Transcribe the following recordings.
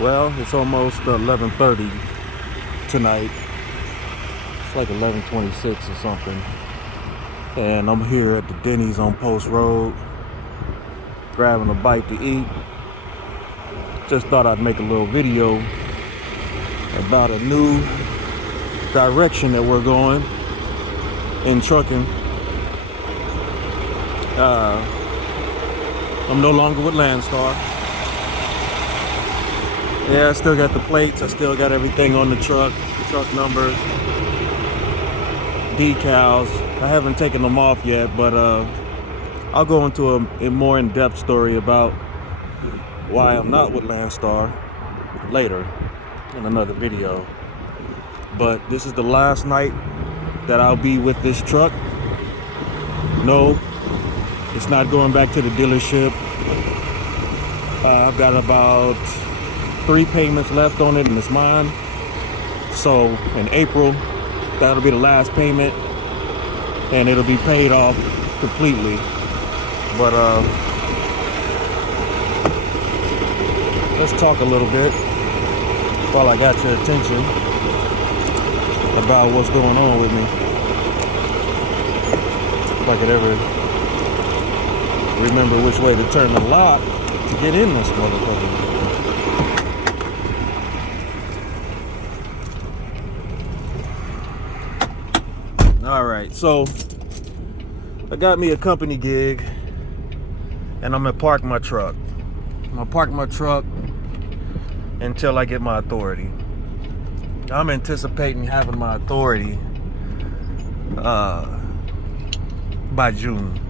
Well, it's almost 11:30 tonight. It's like 11:26 or something. And I'm here at the Denny's on Post Road, grabbing a bite to eat. Just thought I'd make a little video about a new direction that we're going in trucking. I'm no longer with Landstar. Yeah, I still got the plates, I still got everything on the truck numbers, decals. I haven't taken them off yet, but I'll go into a more in-depth story about why I'm not with Landstar later in another video. But this is the last night that I'll be with this truck. No, it's not going back to the dealership. I've got about 3 payments left on it, and it's mine. So in April, that'll be the last payment, and it'll be paid off completely. But let's talk a little bit while I got your attention about what's going on with me. If I could ever remember which way to turn the lock to get in this motherfucker. Alright, so I got me a company gig, and I'm gonna park my truck. I'm gonna park my truck until I get my authority. I'm anticipating having my authority by June.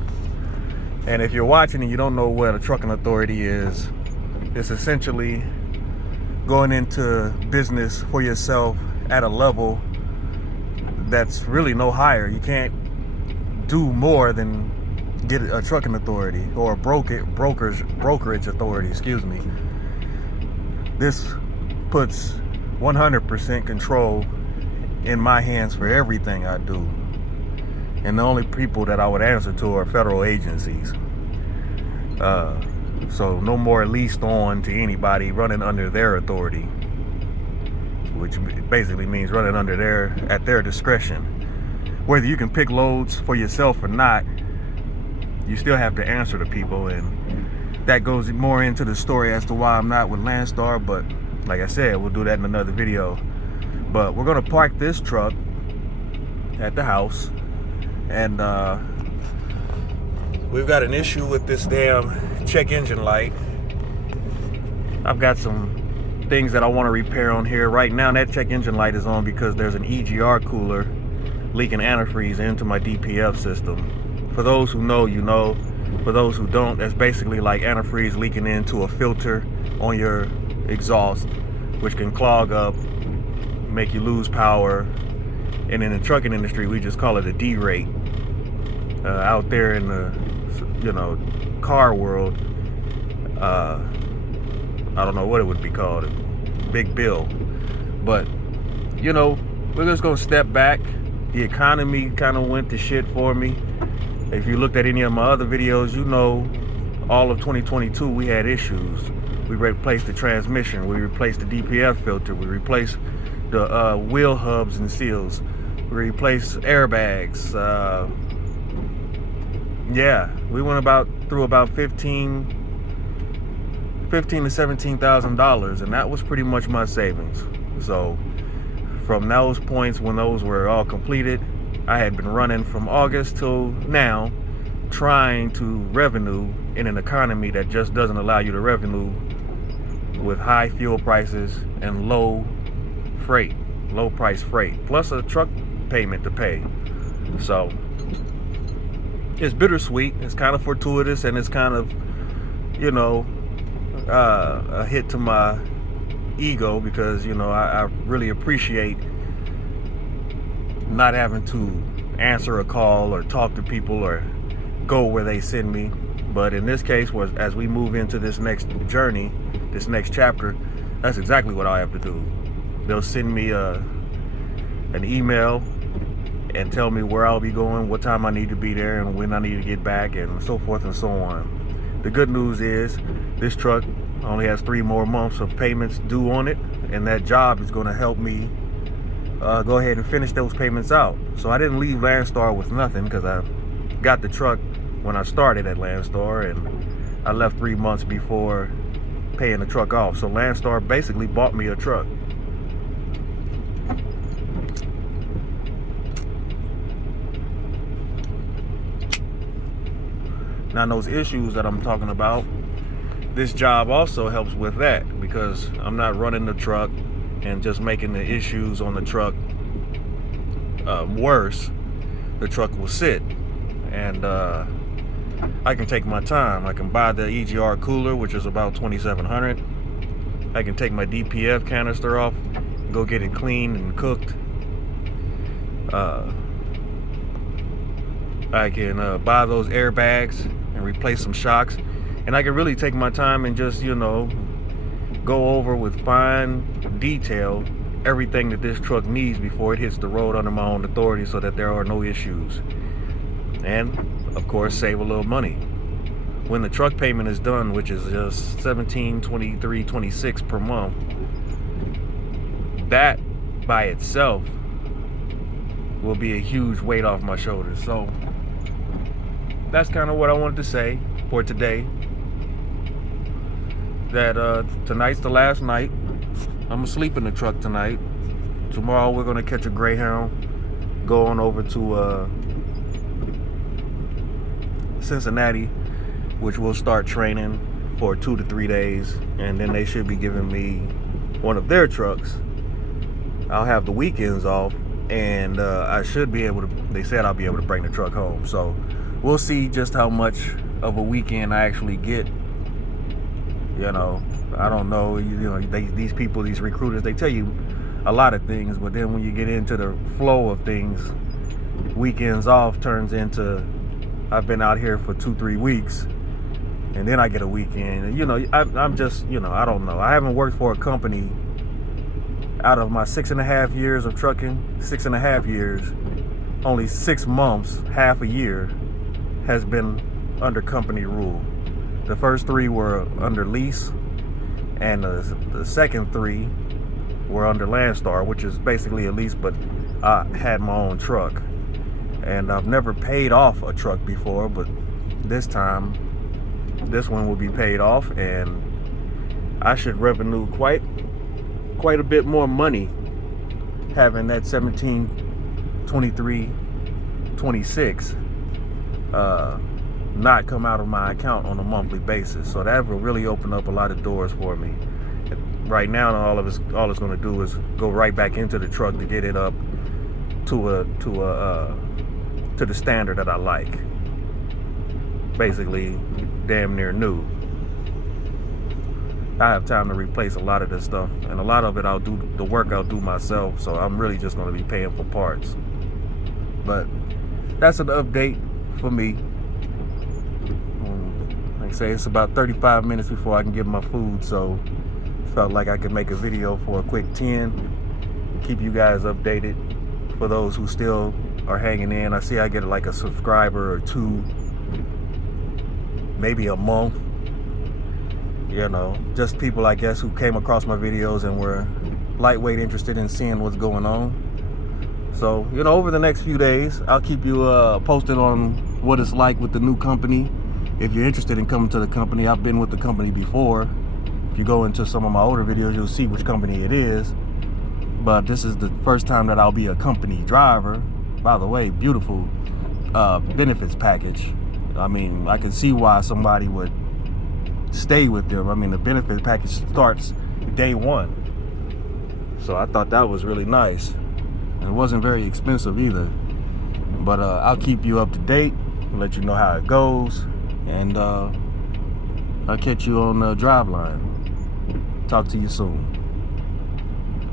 And if you're watching and you don't know what a trucking authority is, it's essentially going into business for yourself at a level that's really no higher. You can't do more than get a trucking authority or a brokerage authority, excuse me. This puts 100% control in my hands for everything I do. And the only people that I would answer to are federal agencies. So no more leased on to anybody running under their authority, which basically means running at their discretion. Whether you can pick loads for yourself or not, you still have to answer to people, and that goes more into the story as to why I'm not with Landstar. But like I said, we'll do that in another video. But we're gonna park this truck at the house, and we've got an issue with this damn check engine light. I've got some things that I want to repair on here. Right now that check engine light is on because there's an EGR cooler leaking antifreeze into my DPF system. For those who know, you know. For those who don't, that's basically like antifreeze leaking into a filter on your exhaust, which can clog up, make you lose power. And in the trucking industry, we just call it a D-rate. Out there in the, car world, I don't know what it would be called, a big bill. But, we're just gonna step back. The economy kind of went to shit for me. If you looked at any of my other videos, all of 2022 we had issues. We replaced the transmission, we replaced the DPF filter, we replaced the wheel hubs and seals, we replaced airbags. Yeah, we went through about $15,000 to $17,000, and that was pretty much my savings. So from those points, when those were all completed, I had been running from August till now, trying to revenue in an economy that just doesn't allow you to revenue with high fuel prices and low price freight, plus a truck payment to pay. So it's bittersweet. It's kind of fortuitous, and it's kind of, a hit to my ego, because I really appreciate not having to answer a call or talk to people or go where they send me. But in this case, as we move into this next journey, this next chapter, that's exactly what I have to do. They'll send me an email and tell me where I'll be going, what time I need to be there, and when I need to get back, and so forth and so on. The good news is this truck only has 3 more months of payments due on it, and that job is going to help me go ahead and finish those payments out. So I didn't leave Landstar with nothing, because I got the truck when I started at Landstar, and I left 3 months before paying the truck off. So Landstar basically bought me a truck. Now those issues that I'm talking about, this job also helps with that, because I'm not running the truck and just making the issues on the truck worse. The truck will sit, and I can take my time. I can buy the EGR cooler, which is about $2,700. I can take my DPF canister off, go get it cleaned and cooked. I can buy those airbags and replace some shocks, and I can really take my time and just, you know, go over with fine detail everything that this truck needs before it hits the road under my own authority, so that there are no issues, and of course save a little money. When the truck payment is done, which is just $17, $23, $26 per month, that by itself will be a huge weight off my shoulders. So that's kind of what I wanted to say for today. That tonight's the last night. I'm gonna sleep in the truck tonight. Tomorrow we're gonna catch a Greyhound, go on over to Cincinnati, which we'll start training for 2 to 3 days, and then they should be giving me one of their trucks. I'll have the weekends off, and I should be able to, they said I'll be able to bring the truck home. So we'll see just how much of a weekend I actually get. You know, I don't know, you know, these people, these recruiters, they tell you a lot of things, but then when you get into the flow of things, weekends off turns into, I've been out here for 2-3 weeks, and then I get a weekend. You know, I'm just, you know, I don't know. I haven't worked for a company out of my 6.5 years of trucking. 6.5 years, only 6 months, half a year, has been under company rule. The first 3 were under lease, and the second 3 were under Landstar, which is basically a lease, but I had my own truck. And I've never paid off a truck before, but this time, this one will be paid off, and I should revenue quite a bit more money having that 17, 23, 26 not come out of my account on a monthly basis. So that will really open up a lot of doors for me. Right now, all it's going to do is go right back into the truck to get it up to the standard that I like. Basically, damn near new. I have time to replace a lot of this stuff, and a lot of it I'll do myself. So I'm really just going to be paying for parts. But that's an update for me. Like I say, it's about 35 minutes before I can get my food, so felt like I could make a video for a quick 10, keep you guys updated. For those who still are hanging in, I see I get like a subscriber or 2, maybe a month. You know, just people, I guess, who came across my videos and were lightweight interested in seeing what's going on. So, you know, over the next few days, I'll keep you posted on what it's like with the new company. If you're interested in coming to the company, I've been with the company before. If you go into some of my older videos, you'll see which company it is. But this is the first time that I'll be a company driver. By the way, beautiful benefits package. I mean, I can see why somebody would stay with them. I mean, the benefit package starts day 1. So I thought that was really nice. And it wasn't very expensive either. But I'll keep you up to date, let you know how it goes. And I'll catch you on the drive line. Talk to you soon.